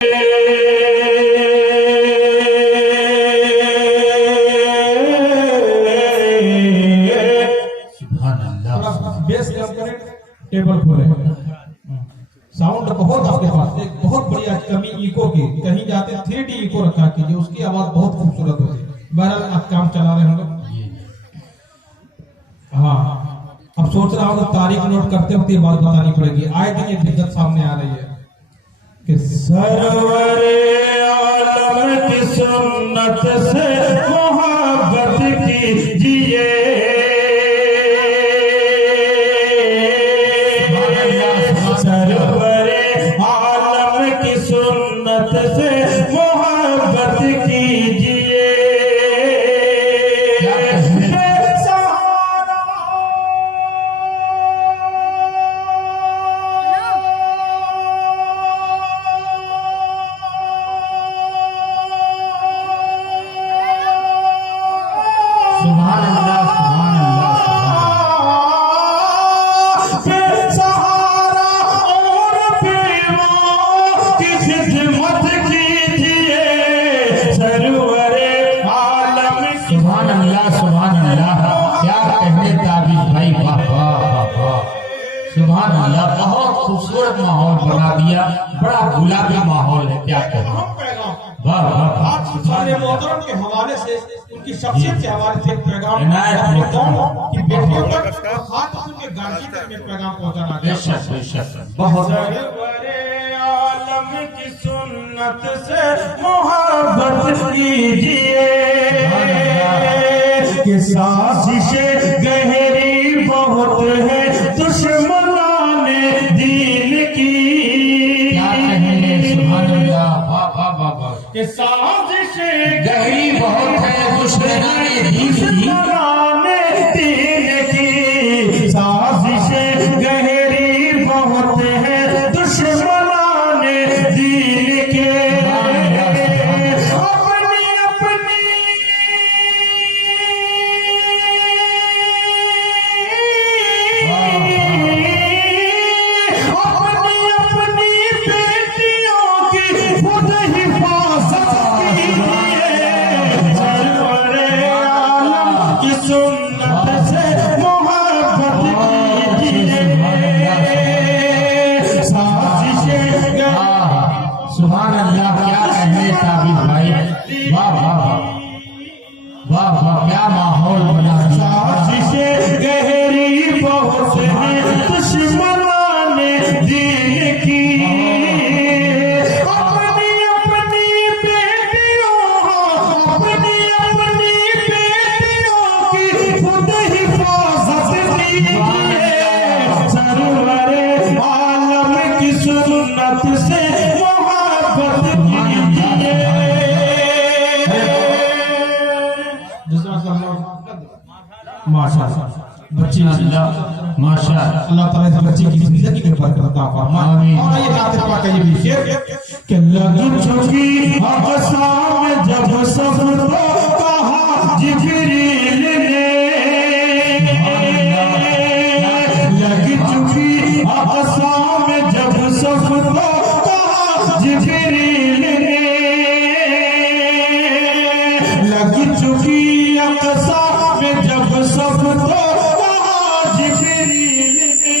Base कम करें, table खोले, sound बहुत आपके पास एक बहुत बढ़िया कमी इको की, कहीं जाते 3D इको रखा कीजिए, उसकी आवाज बहुत खूबसूरत होती है। बहरहाल आप काम चला रहे होंगे। हाँ, अब सोच रहा हूँ तारीख नोट करते वक्त ये बात बतानी पड़ेगी। आए दिन ये दिक्कत सामने आ रही है कि सरवरे आलम की सुन्नत से मोहब्बत कीजिए, सरवरे आलम की सुन्नत से मोहब्बत कीजिए। बहुत खूबसूरत माहौल बना दिया, बड़ा गुलाबी माहौल है। क्या कहें, मोहतरम के हवाले से, उनकी शख्सियत के हवाले से पैगाम कि बेटियों तक खास उनके गार्जियन तक में पैगाम पहुंचाना। बेशक बेशक, बहुत आलम की सुन्नत से मोहब्बत कीजिए कि साजिशें गहरी बहुत है दुश्मनाने दीन की। क्या कहें, सुभान अल्लाह, वाह वाह वाह, कि साजिशें गहरी बहुत है दुश्मनाने दीन की, साजिशें गहरी बहुत है दुश्मनाने दीन के। सुभान अल्लाह, क्या कहने साबिर भाई, वाह वाह वाह वाह, क्या माहौल बना दिया। साजिशें गहरी बहुत है दुश्मनाने दीन की, अपनी अपनी बेटियों, अपनी अपनी बेटियों की खुद हिफाजत कीजिए, सरवरे आलम की सुन्नत से माशाअल्लाह, बच्ची माशाअल्लाह, अल्लाह ताला इस बच्ची की जिंदगी के बरकत अता फरमाए। आमीन। और ये नाते पाक का ये भी शेर कि लगी चुकी अक़साम जब सबको कहा जिब्रील ने, लगी चुकी अक़साम जब सबको कहा जिब्रील ने, लगी चुकी अक़साम जब सबको कहा जिब्रील ने।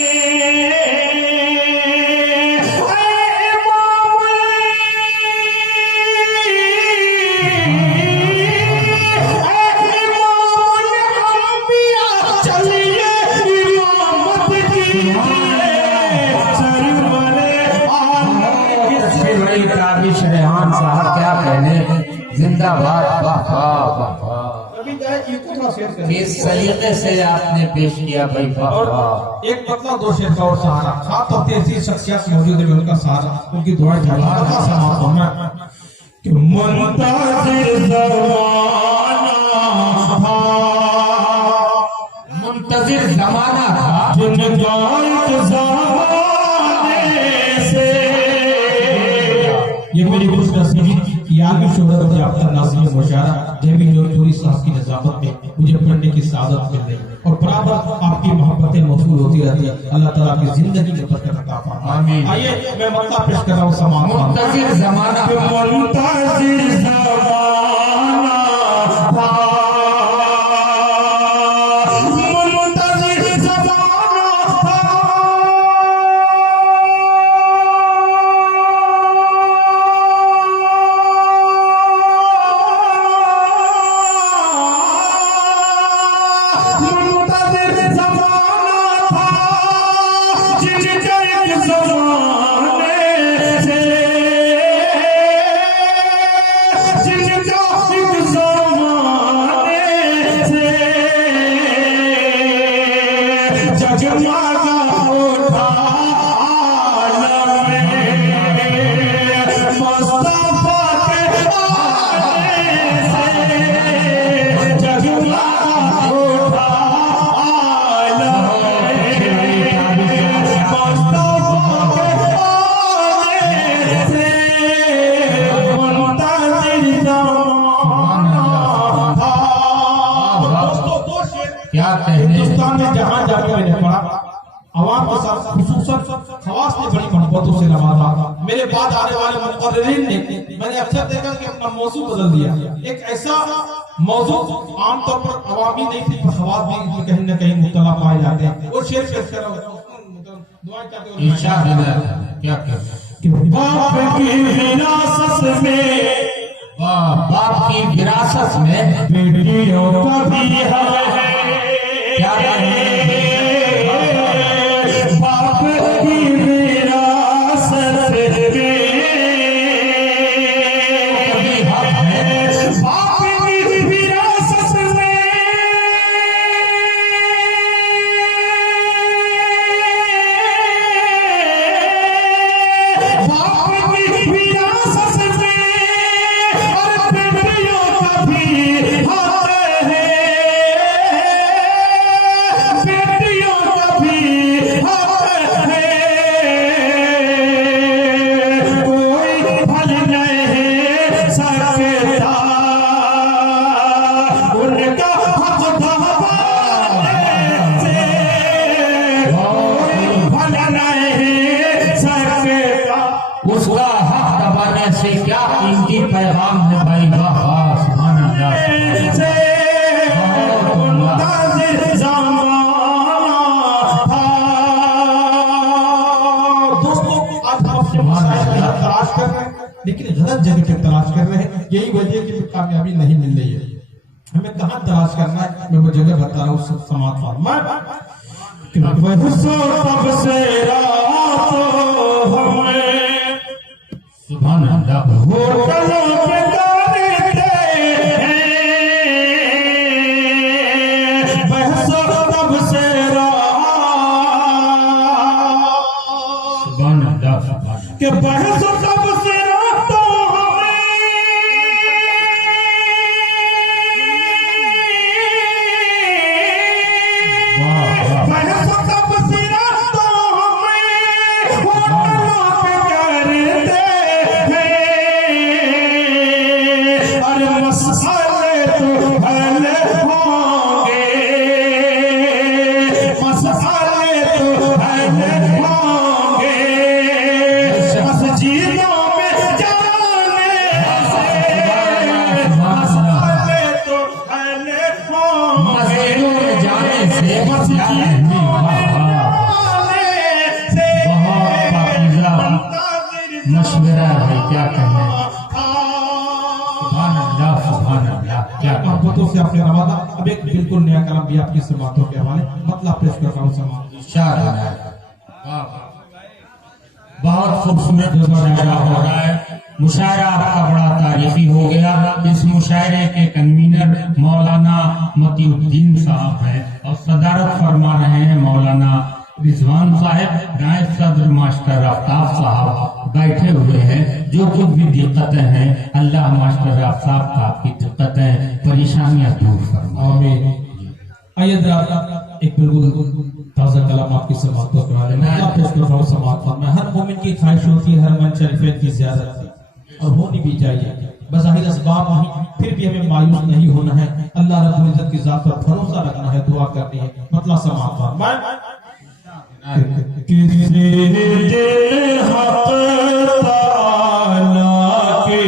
चलिए इमामत कीजिए, सरवरे बड़ी काबिश रेहान साहब, क्या कहने, जिंदाबाद, वाह वाह वाह। किस सलीके से आपने पेश किया भाई, वाह वाह। एक पतला दो शेर का और सहारा, खास तौर पर ऐसी शख्सियत मौजूद है उनका सहारा, उनकी दुआएं कि मुंतज़िर ज़माना था, मुंतज़िर ज़माना था, जिनका ज़माने से, ये मेरी खुशनसीबी कि आगे शोहरत याफ्ता नाज़िम मुशारा देवी नूरी साहब की नज़ाकत में मुझे पढ़ने की सादत मिल रही और बराबर आपकी मोहब्बतें मौसूल होती रहती है। अल्लाह ताला की जिंदगी में बरकत अता फरमाए। आमीन। आइए मैं मतलब पेश कर रहा हूँ समाअत मुंतज़िर ज़माना मुंतज़िर ज़माना क्या कहने। हिंदुस्तान में जहां जाके मैंने पढ़ा आवाम के साथ खुसूसन खवास ने बड़ी मोहब्बतों से नवाजा। मेरे बाद आने वाले मुक़र्रिरीन ने मैंने अक्सर देखा कि अपना मौजू बदल दिया। एक ऐसा मौजू आमतौर पर अवामी नहीं थी, खवास भी कहीं न कहीं मुब्तला पाए जाते हैं। और शेर पेश कर रहा हूं, दुआ चाहते हो इंशाअल्लाह। क्या कहने कि बाप की विरासत में बाप की विरासत में बेटियों का भी है। क्या कहने। बाप की विरासत में बाप की विरासत में बाप की विरासत में और बेटियों का भी हाथ है। बेटियों का भी हाथ है। कोई फल नहीं सकता उनका हक दबाने से। कोई फल नहीं सकता उसका हक दबाने से क्या इनकी पैगाम है भाई। वाह वाह सुभान अल्लाह। से मुंतज़िर ज़माना था। दोस्तों आज हम अपने मसाइल की हल तलाश कर रहे हैं, लेकिन गलत जगह पे तलाश कर रहे हैं। यही वजह है कि कामयाबी नहीं मिल रही है। हमें कहाँ तलाश करना है, मैं वो जगह बता रहा हूँ। समाअत फरमाएं कि बरसों तब से रातों हमें सुभान अल्लाह। होटलों पे गाने थे। बरसों तब से रात सुभान अल्लाह। सुभान के बरसों तब से रातों हमें वाह वाह। बरसों तब से रातों हमें होटलों पे करते हैं। अरे मसाले तो भले होंगे, मसाले तो भले होंगे। मस्जिदों में जाने से मसाले तो भले होंगे। मस्जिदों में जाने से क्या कहने। वाह वाह। बहुत पाकीज़ा मशवरा है। क्या कहने। सुभान अल्लाह। सुभान अल्लाह। क्या कहने। मोहब्बतों से आपने नवाजा। अब एक बिल्कुल नया कलाम भी आपकी समातों के हवाले मतलब पेश कर रहा हूँ। समात इंशाअल्लाह। वाह वाह। बहुत खूबसूरत मुशायरा हो रहा है। मुशायरा आपका बड़ा तारीखी हो गया। इस मुशायरे के कन्वीनर मौलाना मतीउद्दीन साहब हैं और सदारत फरमा रहे हैं मौलाना रिजवान साहब। नायब सदर मास्टर आफ्ताब साहब बैठे हुए हैं। जो कुछ भी दिक्कतें हैं अल्लाह मास्टर आफ्ताब का आपकी दिक्कतें परेशानियां दूर फरमाए। आमीन। आइए जरा एक बिल्कुल ताज़ा कलाम आपकी समातों के हवाले मैं पेश कर रहा हूँ। समात फरमाएं। हर मोमिन की ख्वाहिश होती है हर मन शरीफैन की ज़ियारत की। और होनी भी चाहिए। बज़ाहिर असबाब नहीं, फिर भी हमें मायूस नहीं होना है। अल्लाह रब्बुल इज्जत की जात पर भरोसा रखना है, दुआ करनी है। मतलब समाप्त फरमाए किसी दिल हक ताला के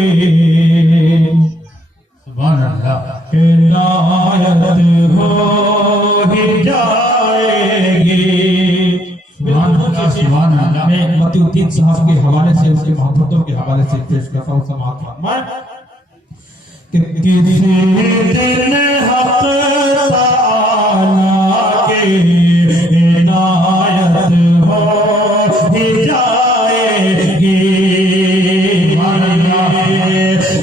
सुभान अल्लाह इनायत हो ही जाएगी। सुभान अल्लाह। मैं मतीउद्दीन साहब के हवाले से, उसके मोहब्बतों के हवाले से पेश करता हूँ। समाप्त फरमाए कि किसी दिन हक ताला के इनायत हो ही जाएगी।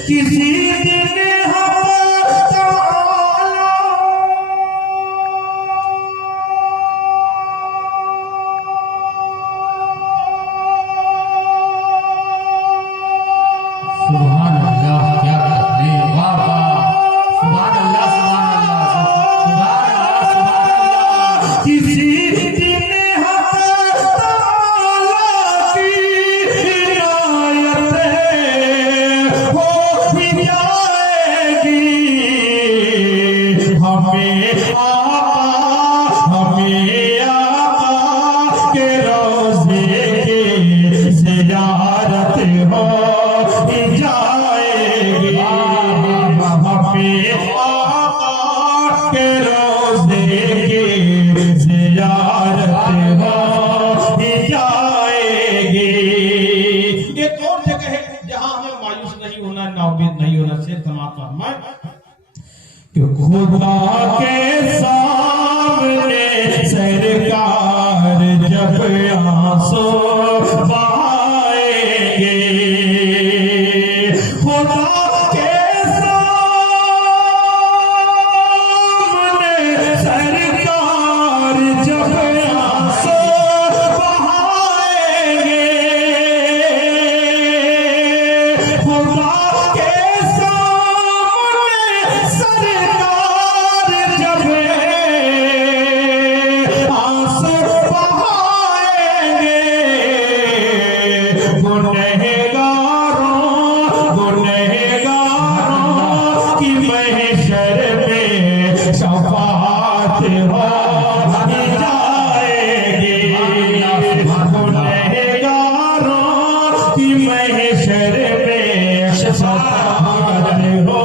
किसी दिन हक ताला सुभान अल्लाह, क्या तकरीर, वाह वाह, सुभान अल्लाह, सुभान अल्लाह, सुभान अल्लाह, सुभान अल्लाह। किसी दिन हक ताला की इनायत हो ही जाएगी। हमें आका के रोज़े की ज़ियारत हो ही जाएगी। हमें आका के रोज़े की ज़ियारत हो ही जाएगी। एक और जगह है जहां हमें मायूस नहीं होना, नाउमीद नहीं होना। से समाप्त फरमाए कि खुदा के सामने सरकार जब आंसू बहाएंगे। खुदा के सामने सरकार जब आंसू बहाएंगे। खुदा के सामने सरकार जब आंसू बहाएंगे। गुनहगारों की महशर में शफाअत हो ही जाएगी। गुनहगारों की महशर में शफाअत हो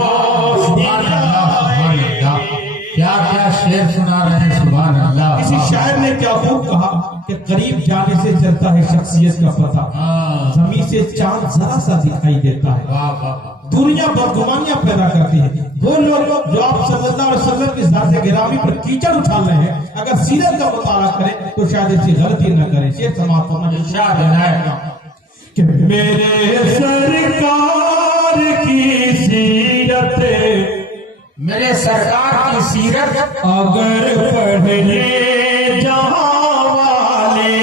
ही जाएगी। क्या क्या शेर सुना रहे हैं, सुभान अल्लाह। किसी शायर ने क्या खूब कहा कि करीब जाने से चलता है शख्सियत का पता, हाँ, जमीन से चांद जरा सा दिखाई देता है। वाह वाह, दुनिया बदगुमानियां पैदा करती है। वो लोग जो आप सल्लल्लाहु अलैहि वसल्लम की ज़ात गिरामी पर कीचड़ उछाल रहे हैं, अगर सीरत का मुताला करें तो शायद ऐसी गलती न करें। शेर समाप्त होना इरशाद है कि मेरे सरकार की सीरत मेरे सरकार की सीरत अगर पढ़ ले जहां वाले,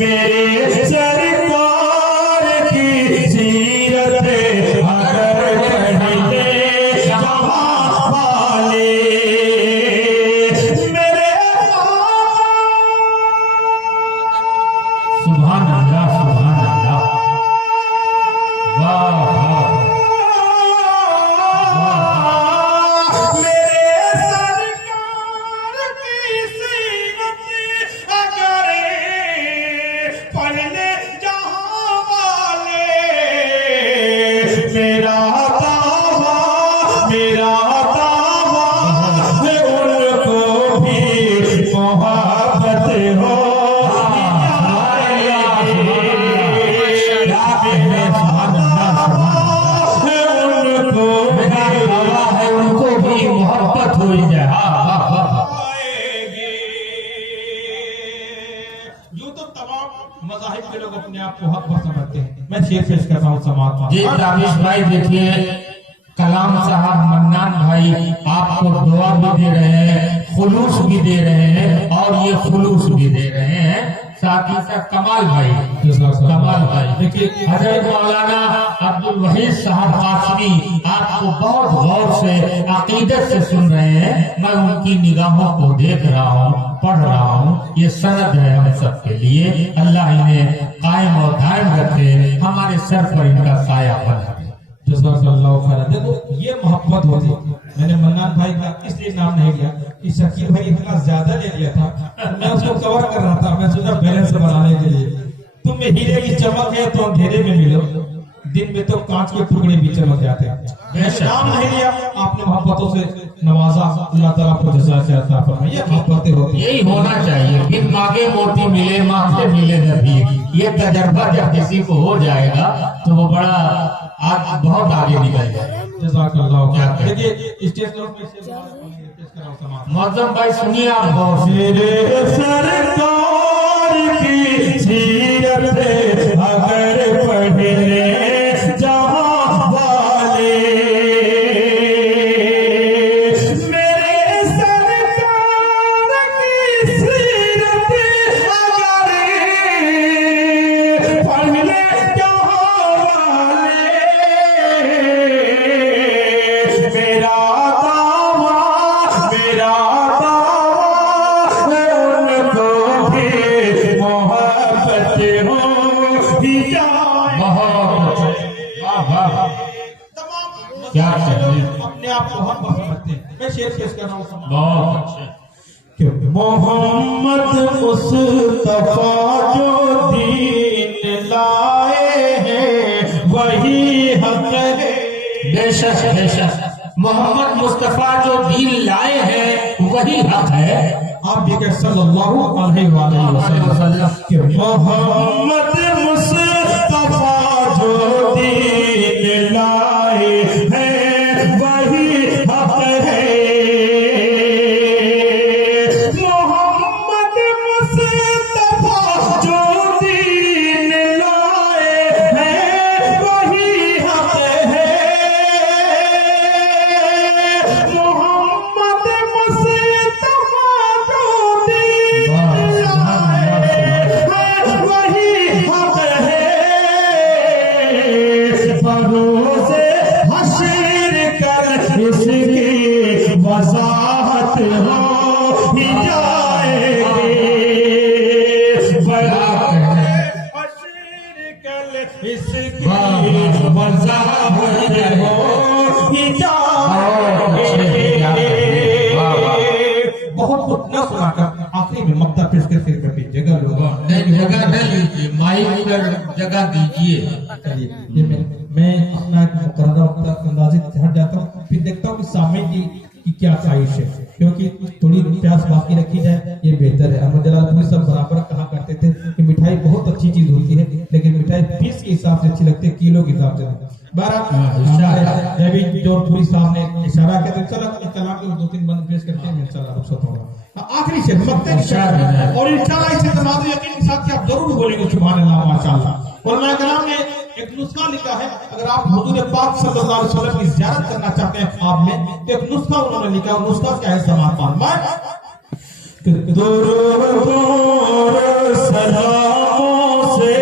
मेरे सरकार की सीरत अगर पढ़ ले जहां वाले, मेरे सुभान अल्लाह, सुभान अल्लाह, वाह वाह, मेरे सरकार की सीरत अगर पढ़ ले जहां वाले, मेरा दावा है उनको भी मोहब्बत हो ही उनको भी मोहब्बत हो जाए। यूं तो तमाम मज़ाहिब के लोग अपने आप को हक पर समझते हैं। मैं शेर पेश कर रहा हूँ समाप्त। जी दानिश भाई, देखिए कलाम साहब, मन्नान भाई आपको दुआ भी दे रहे हैं, खुलूस भी दे रहे हैं और ये खुलूस भी दे रहे हैं। साथ ही साथ कमाल भाई, कमाल भाई, देखिए हजरत मौलाना अब्दुल वहीद साहब कासमी आपको बहुत गौर से अकीदत से सुन रहे हैं। मैं उनकी निगाहों को देख रहा हूँ, पढ़ रहा हूँ। ये सनद है हम सबके लिए। अल्लाह इन्हें कायम और दायम रखे। सर पर इनका साया बना दे। जज़ाकल्लाहु खैरन। देखो ये मोहब्बत होती है। मैंने मन्नान भाई का इसलिए नाम नहीं लिया कि शकील भाई इतना ज्यादा ले लिया था, मैं उसको कवर कर रहा था, मैं सोचा बैलेंस बनाने के लिए। तुम में हीरे की चमक है तो अंधेरे में मिलो, दिन में तो कांच के टुकड़े भी चमक जाते हैं। मैंने नाम नहीं लिया, आपने मोहब्बतों से नवाजा, अल्लाह ताला आपको जज़ा से अता फरमाए। ये मोहब्बतें होती है, यही होना चाहिए। बिन मांगे मोती मिले, मांगे मिले नबी। ये तजर्बा जब किसी को हो जाएगा तो वो बड़ा बहुत आगे निकल जाएगा। जज़ाकल्लाहु क्या खैरन। कहें? देखिए स्टेज पर पेश कराओ समाज। मौजम भाई सुनिए आप बहुत मेरे सरकार की सीरत अगर पढ़ने जहां वाले, मेरे सरकार की सीरत अगर पढ़ने जहां वाले, मेरा दावा उनको भी मोहब्बत हो ही जाए। बहुत क्या चाहिए? अपने आप को हम बहुत समझते हैं। मैं शेर पेश कर रहा हूँ। बहुत अच्छे। कि मोहम्मद मुस्तफा जो दीन लाए हैं वही हक है। बेशक बेशक मोहम्मद मुस्तफा जो दीन लाए हैं वही हक है। आप ये कह सल्लल्लाहु अलैहि वसल्लम कि मोहम्मद मुस्तफा जो दीन लाए हैं वही हक है। मोहम्मद मुस्तफा जो दीन लाए हैं वही हक है। मोहम्मद मुस्तफा जो दीन लाए हैं वही हक है। भरोसे हश्र कर इसकी वजाहत हो ही जाएगी। हश्र कर इसकी वजाहत हो ही जाएगी। बहुत कुछ न सुनाकर आखिरी में मक्ता पेश कर फिर कभी जगह लोग नहीं, जगह न लीजिए, माइक पर जगह दीजिए। ये मैं अपना एक मुकर्रर अंदाजे हट जाता हूँ, फिर देखता हूँ कि सामने की क्या ख्वाहिश है, क्योंकि थोड़ी प्यास बाकी रखी जाए ये बेहतर है। अहमद जलालपुरी सब बराबर कहा करते थे कि मिठाई बहुत अच्छी चीज होती है, लेकिन मिठाई पीस के हिसाब से अच्छी लगती है, किलो के हिसाब से नहीं। बहरहाल जोधपुरी साहब ने इशारा किया, तो चलो कलाम के 2-3 बंद पेश करते हैं, इंशाल्लाह रुखसत होगा। आखिरी शेर मक्ते की शेर, और इंशाल्लाह इसे तमाम यकीन के साथ कि आप जरूर बोलेंगे सुभान अल्लाह माशाअल्लाह। और मैं कलाम ने एक नुस्खा लिखा है, अगर आप हुजूर पाक सल्लल्लाहु अलैहि वसल्लम की ज़ियारत करना चाहते हैं आप में, तो एक नुस्खा उन्होंने लिखा, नुस्खा क्या है समापन में दुरूद सलामों से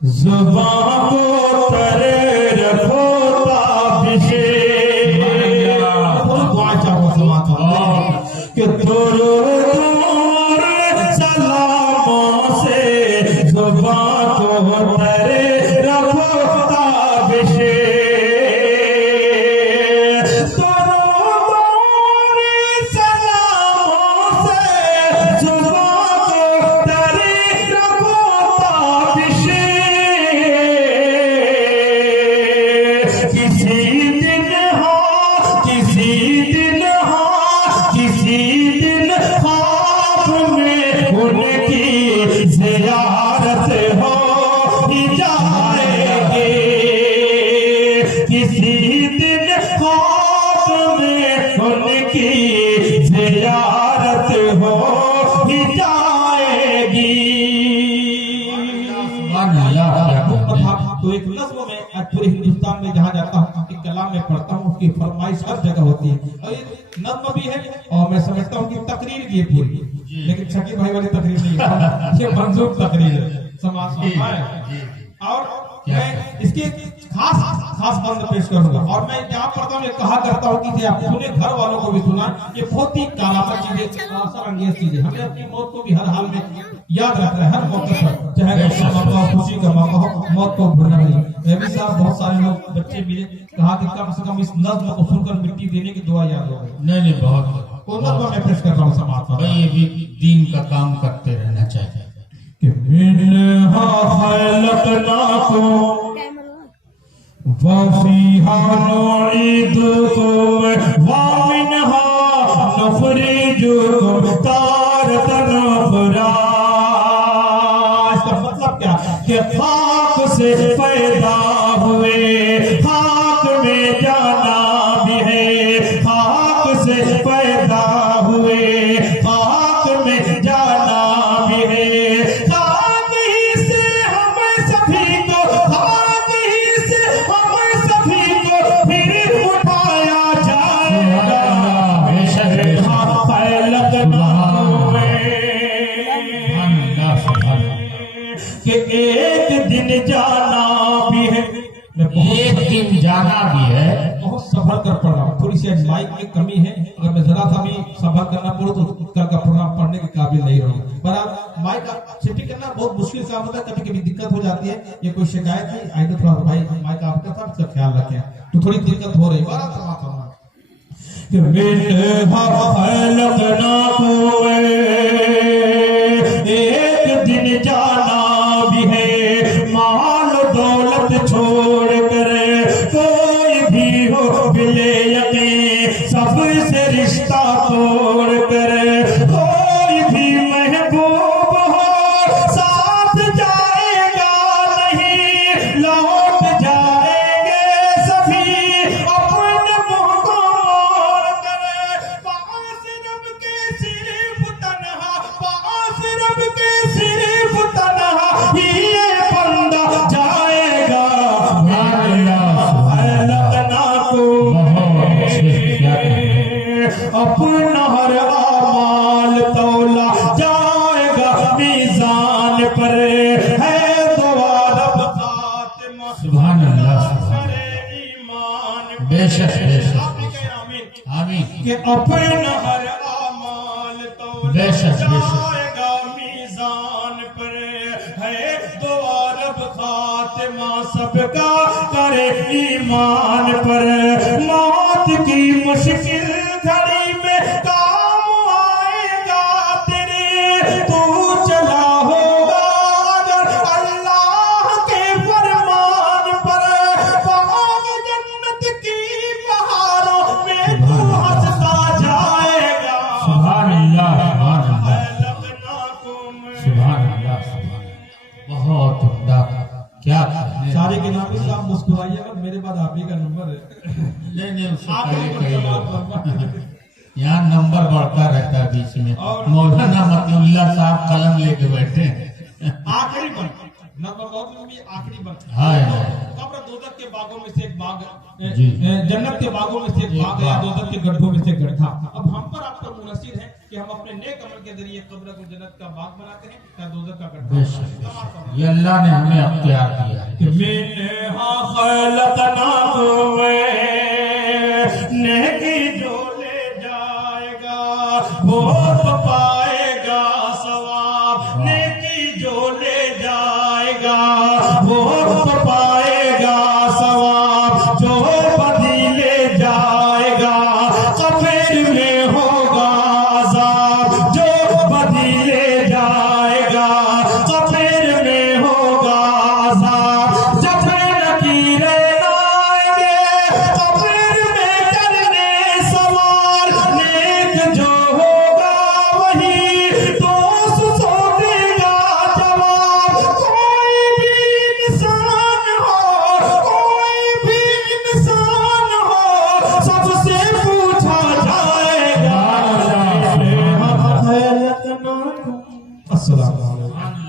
जुबान को तरे रखो ताबिशे। दुआ चाहो समापन कि दुरूद सलामों से जुबान को तरे रखो ताबिशे। तो एक नज़्म में पूरे हिंदुस्तान में जहाँ जाता हूँ कि कलाम में पढ़ता हूँ, उसकी फरमाइश हर जगह होती है, और ये नज़्म भी है और मैं समझता हूँ कि तकरीर भी है पूरी, लेकिन शकील भाई वाली तकरीर नहीं है, ये मंजूर तकरीर है। समाज और मैं इसके खास बंद पेश करूंगा। और मैं क्या पढ़ता हूँ, कहा करता हूँ कि आप सुने, घर वालों को भी सुना, ये बहुत ही कारामत चीजें, अंगेज चीजें, हमें अपनी मौत को भी हर हाल में याद रखना है, हर मौके पर, चाहे खुशी का मौका हो, मौत को भूलना नहीं। रवि साहब, बहुत सारे लोग बच्चे मिले, कहा कि कम से कम इस नज्म को सुनकर मिट्टी देने की दुआ याद हो गई। नहीं बहुत वो नज्म मैं पेश कर रहा हूँ समाज में। भाई ये भी दीन का काम करते रहना चाहिए कि मिनहा खलकनाकुम वफीहा नुईदुकुम व मिनहा नुखरिजुकुम तारतन उखरा। इसका मतलब क्या कि खाक से पैदा हुए, खाक में जाना भी है, खाक से पैदा हुए, खाक में जाना भी है, खाक ही से हम सभी को, खाक ही से हम सभी को फिर उठाया जाएगा। कि एक दिन जाना भी है, एक दिन जाना भी है। बहुत संभल कर पढ़ रहा हूँ, थोड़ी सी माइक में कमी है, अगर मैं जरा सा भी संभल करना पड़े तो कल का प्रोग्राम पढ़ने के काबिल नहीं रहूँ। पर आप माइक सेटिंग करना बहुत मुश्किल काम होता है, कभी कभी दिक्कत हो जाती है। ये कोई शिकायत नहीं आई तो थोड़ा भाई माइक आपका था, उसका ख्याल रखें, तो थोड़ी दिक्कत हो रही है। एक दिन जाना भी है, माल दौलत छोड़ कर कोई भी हो बिले यकीन सबसे रिश्ता तोड़ कर, कोई भी महबूब हो साथ जाएगा नहीं, लौट जाएंगे सभी अपने मुंह को मोड़ कर। पास रब के सिर्फ तन्हा, पास रब के सिर्फ तन्हा ये बंदा जाएगा। अपना हर आमाल तौला जाएगा मीज़ान पर, है दुआ रब खातिमा सुभान अल्लाह, ईमान। बेशक बेशक, आमीन। कि अपना हर आमाल तौला बेशक जाएगा मीज़ान पर, है दुआ रब खातिमा सबका करे ईमान पर। मौत की मुश्किल घड़ी में काम आएगा तेरे, तू चला होगा अगर अल्लाह के फरमान पर। बाग जन्नत की बहारों में तू हंसता जाएगा। सुभान अल्लाह, सुभान अल्लाह, बहुत उम्दा। क्या सारे के नाम से आप मुस्कुराइएगा, मेरे बाद आप ही का नंबर है। नहीं उससे आप पहले ही कई को लोग। जवाब यहाँ नंबर बढ़ता रहता है बीच में। और- मौलाना मतलुल्लाह साहब कलम लेके बैठे हैं। आखिरी बन नंबर बहुत लंबी, आखिरी बन। हाँ कब्र दोजख के बागों में से एक बाग, जी। जन्नत के बागों में से एक बाग है, दोजख के गड्ढों में से एक गड्ढा। अब हम पर आप पर मुनसिर है कि हम अपने नेक अमल के जरिए कब्र को जन्नत का बाग बनाते हैं या दोजख का गड्ढा। बेशक, ये अल्लाह ने हमें अख्तियार दिया है। नेकी जो ले जाएगा वो तो पाएगा सवाब, नेकी जो ले जाएगा वो तो पाएगा सवाब, जो बदी ले जाएगा कब्र में होगा अज़ाब, जो बदी ले जाएगा कब्र में होगा अज़ाब। जब लकीरें लाएंगे कब्र में करने सवाल, नेक जो होगा वही दोस्त सो देगा जवाब। कोई भी इंसान हो, कोई भी इंसान हो, सबसे पूछा जाएगा। अस्सलाम वालेकुम।